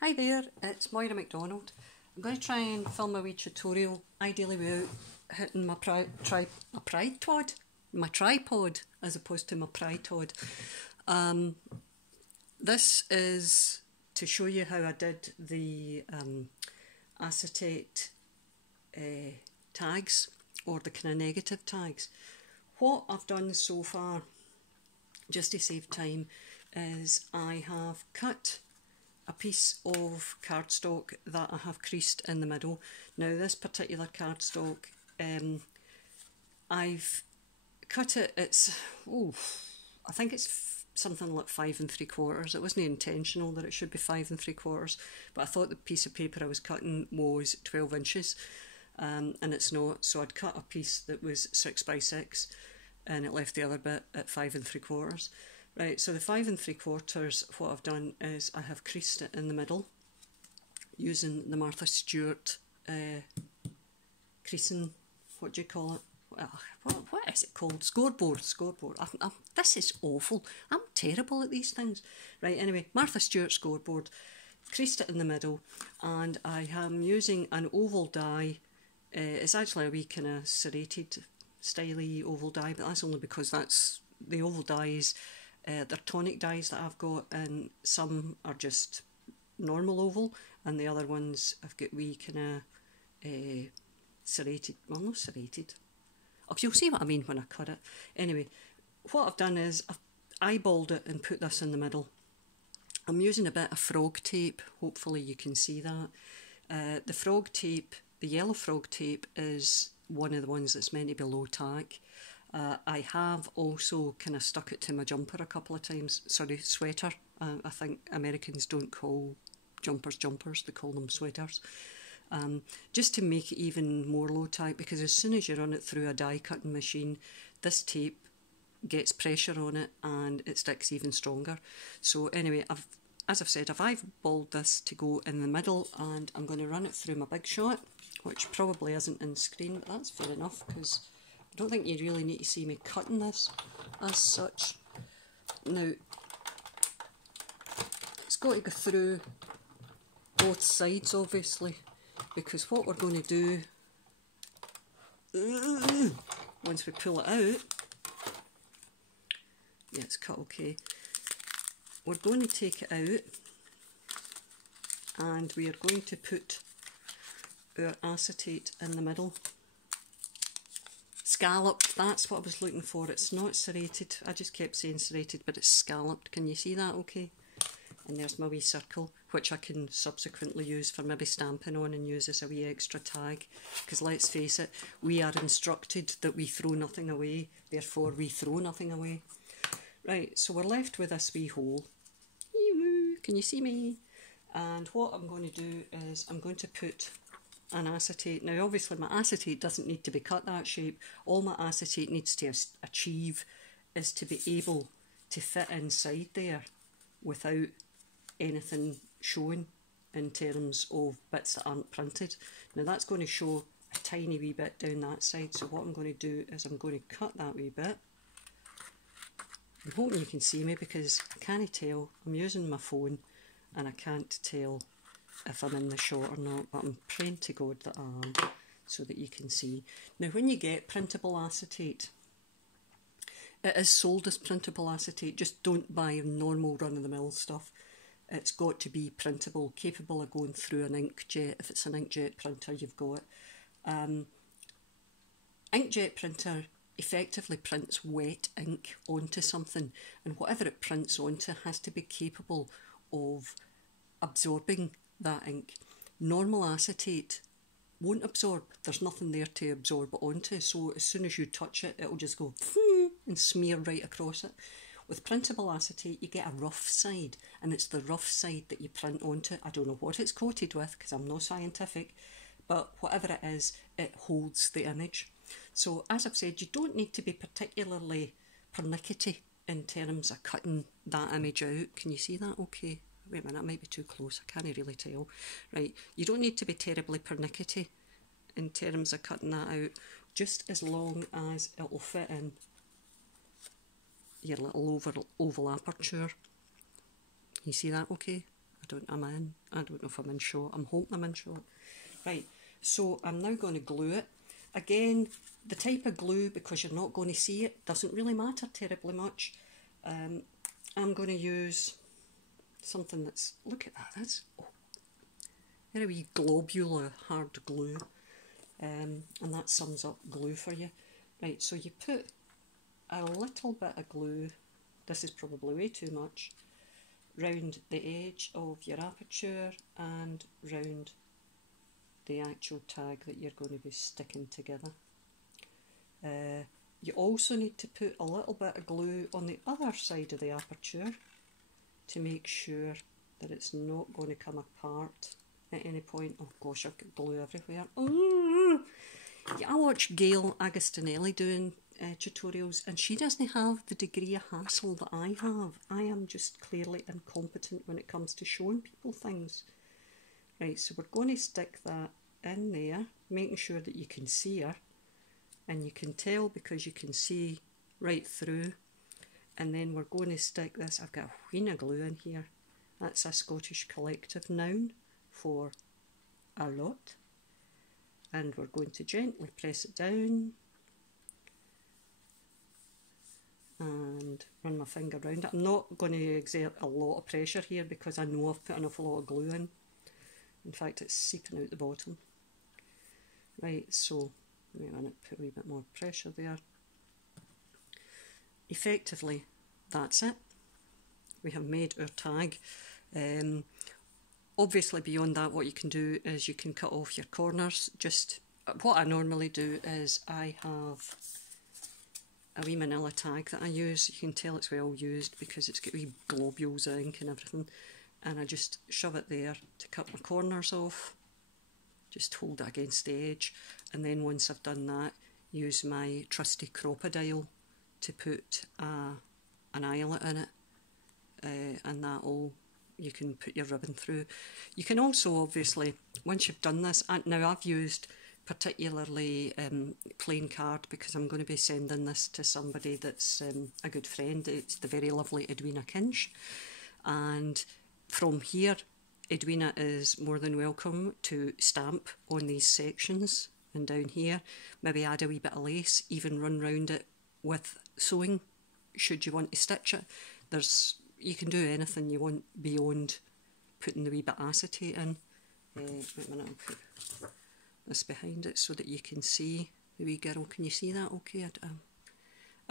Hi there, it's Moira McDonald. I'm going to try and film a wee tutorial, ideally without hitting my tripod as opposed to my prytod. This is to show you how I did the acetate tags, or the kind of negative tags. What I've done so far, just to save time, is I have cut a piece of cardstock that I have creased in the middle. Now this particular cardstock, I've cut it, I think it's something like 5 3/4. It wasn't intentional that it should be 5 3/4, but I thought the piece of paper I was cutting was 12 inches, and it's not, so I'd cut a piece that was 6 by 6 and it left the other bit at 5 3/4. Right, so the 5 3/4, what I've done is I have creased it in the middle using the Martha Stewart creasing, what do you call it? What is it called? Scoreboard. This is awful. I'm terrible at these things. Right, anyway, Martha Stewart scoreboard. Creased it in the middle, and I am using an oval die. It's actually a wee kind of serrated, styly oval die, but that's only because that's the oval dies. They're tonic dies that I've got, and some are just normal oval, and the other ones I've got wee kind of serrated, well, not serrated. Oh, you'll see what I mean when I cut it. Anyway, what I've done is I've eyeballed it and put this in the middle. I'm using a bit of frog tape, hopefully you can see that. The frog tape, the yellow frog tape, is one of the ones that's meant to be low tack. I have also kind of stuck it to my jumper a couple of times. Sorry, sweater. I think Americans don't call jumpers jumpers, they call them sweaters. Just to make it even more low tack, because as soon as you run it through a die cutting machine, this tape gets pressure on it and it sticks even stronger. So anyway, as I've said, I've eyeballed this to go in the middle, and I'm going to run it through my Big Shot, which probably isn't in screen, but that's fair enough, because I don't think you really need to see me cutting this as such. Now, it's got to go through both sides, obviously, because what we're going to do, once we pull it out, yeah, it's cut okay, we're going to take it out and we are going to put our acetate in the middle. Scalloped, that's what I was looking for. It's not serrated, I just kept saying serrated, but it's scalloped. Can you see that okay? And there's my wee circle, which I can subsequently use for maybe stamping on and use as a wee extra tag, because let's face it, we are instructed that we throw nothing away, therefore we throw nothing away. Right, so we're left with this wee hole. Can you see me? And what I'm going to do is I'm going to put an acetate. Now obviously my acetate doesn't need to be cut that shape. All my acetate needs to achieve is to be able to fit inside there without anything showing in terms of bits that aren't printed. Now that's going to show a tiny wee bit down that side, so what I'm going to do is I'm going to cut that wee bit. I'm hoping you can see me, because I can't tell. I'm using my phone and I can't tell if I'm in the shot or not, but I'm praying to God that I am, so that you can see. Now when you get printable acetate, it is sold as printable acetate. Just don't buy normal run-of-the-mill stuff. It's got to be printable, capable of going through an inkjet. If it's an inkjet printer, you've got it. Inkjet printer effectively prints wet ink onto something, and whatever it prints onto has to be capable of absorbing that ink. Normal acetate won't absorb. There's nothing there to absorb it onto, so as soon as you touch it, it'll just go and smear right across it. With printable acetate, you get a rough side, and it's the rough side that you print onto. I don't know what it's coated with, because I'm no scientific, but whatever it is, it holds the image. So as I've said, you don't need to be particularly pernickety in terms of cutting that image out. Can you see that okay? Wait a minute, that might be too close, I can't really tell. Right, you don't need to be terribly pernickety in terms of cutting that out, just as long as it will fit in your little oval aperture. You see that okay? I I don't know if I'm in shot. I'm hoping I'm in shot. Right, so I'm now going to glue it. Again, the type of glue, because you're not going to see it, doesn't really matter terribly much. I'm going to use something that's, look at that, that's very wee globular hard glue. And that sums up glue for you. Right, so you put a little bit of glue, this is probably way too much, round the edge of your aperture and round the actual tag that you're going to be sticking together. You also need to put a little bit of glue on the other side of the aperture to make sure that it's not going to come apart at any point. Oh gosh, I've got glue everywhere. Oh. Yeah, I watch Gail Agostinelli doing tutorials, and she doesn't have the degree of hassle that I have. I am just clearly incompetent when it comes to showing people things. Right, so we're going to stick that in there, making sure that you can see her, and you can tell because you can see right through. And then we're going to stick this, I've got a wheen of glue in here. That's a Scottish collective noun for a lot. And we're going to gently press it down and run my finger around it. I'm not going to exert a lot of pressure here because I know I've put an awful lot of glue in. In fact, it's seeping out the bottom. Right, so wait a minute, put a wee bit more pressure there. Effectively, that's it. We have made our tag. Obviously, beyond that, what you can do is you can cut off your corners. Just what I normally do is I have a wee manila tag that I use. You can tell it's well used because it's got wee globules of ink and everything. And I just shove it there to cut my corners off. Just hold it against the edge, and then once I've done that, use my trusty crocodile to put an eyelet in it, and that'll, you can put your ribbon through. You can also obviously, once you've done this, now I've used particularly plain card because I'm going to be sending this to somebody that's a good friend. It's the very lovely Edwina Kinch, and from here Edwina is more than welcome to stamp on these sections, and down here maybe add a wee bit of lace, even run round it with sewing should you want to stitch it. You can do anything you want beyond putting the wee bit of acetate in. Wait a minute, I'll put this behind it so that you can see the wee girl. Can you see that okay? I'm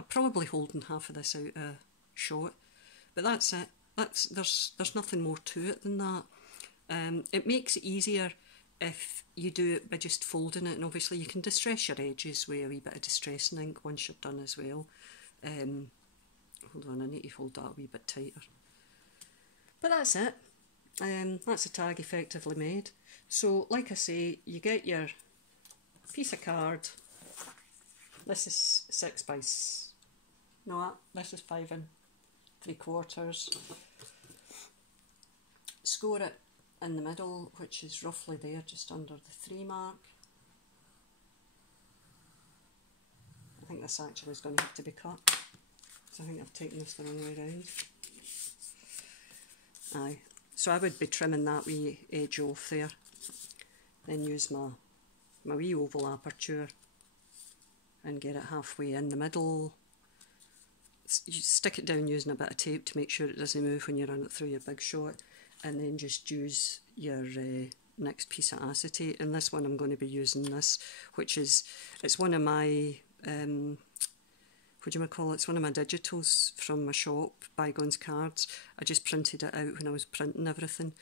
probably holding half of this out of shot, but that's it. There's nothing more to it than that. It makes it easier if you do it by just folding it, and obviously you can distress your edges with a wee bit of distressing ink once you're done as well. Hold on, I need to hold that a wee bit tighter. But that's it. That's a tag effectively made. So like I say, you get your piece of card. This is 6 by this is 5 3/4. Score it in the middle, which is roughly there, just under the 3 mark. I think this actually is going to have to be cut, because I think I've taken this the wrong way round. Aye, so I would be trimming that wee edge off there, then use my wee oval aperture and get it halfway in the middle. You stick it down using a bit of tape to make sure it doesn't move when you run it through your big shot, and then just use your next piece of acetate. And this one I'm going to be using this, which is, it's one of my what do you call it? It's one of my digitals from my shop, Bygones Cards. I just printed it out when I was printing everything.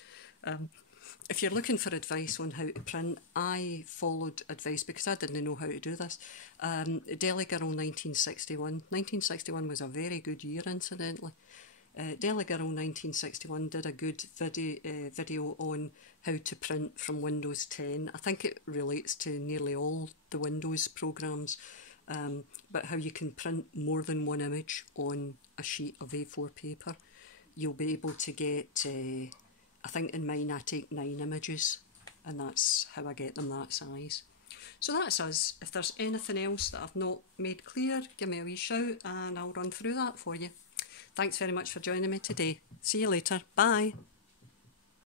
If you're looking for advice on how to print, I followed advice because I didn't know how to do this. Deli Girl 1961. 1961 was a very good year, incidentally. Deli Girl 1961 did a good video on how to print from Windows 10. I think it relates to nearly all the Windows programs, but how you can print more than one image on a sheet of A4 paper. You'll be able to get, I think in mine I take 9 images, and that's how I get them that size. So that's us. If there's anything else that I've not made clear, give me a wee shout and I'll run through that for you. Thanks very much for joining me today. See you later. Bye.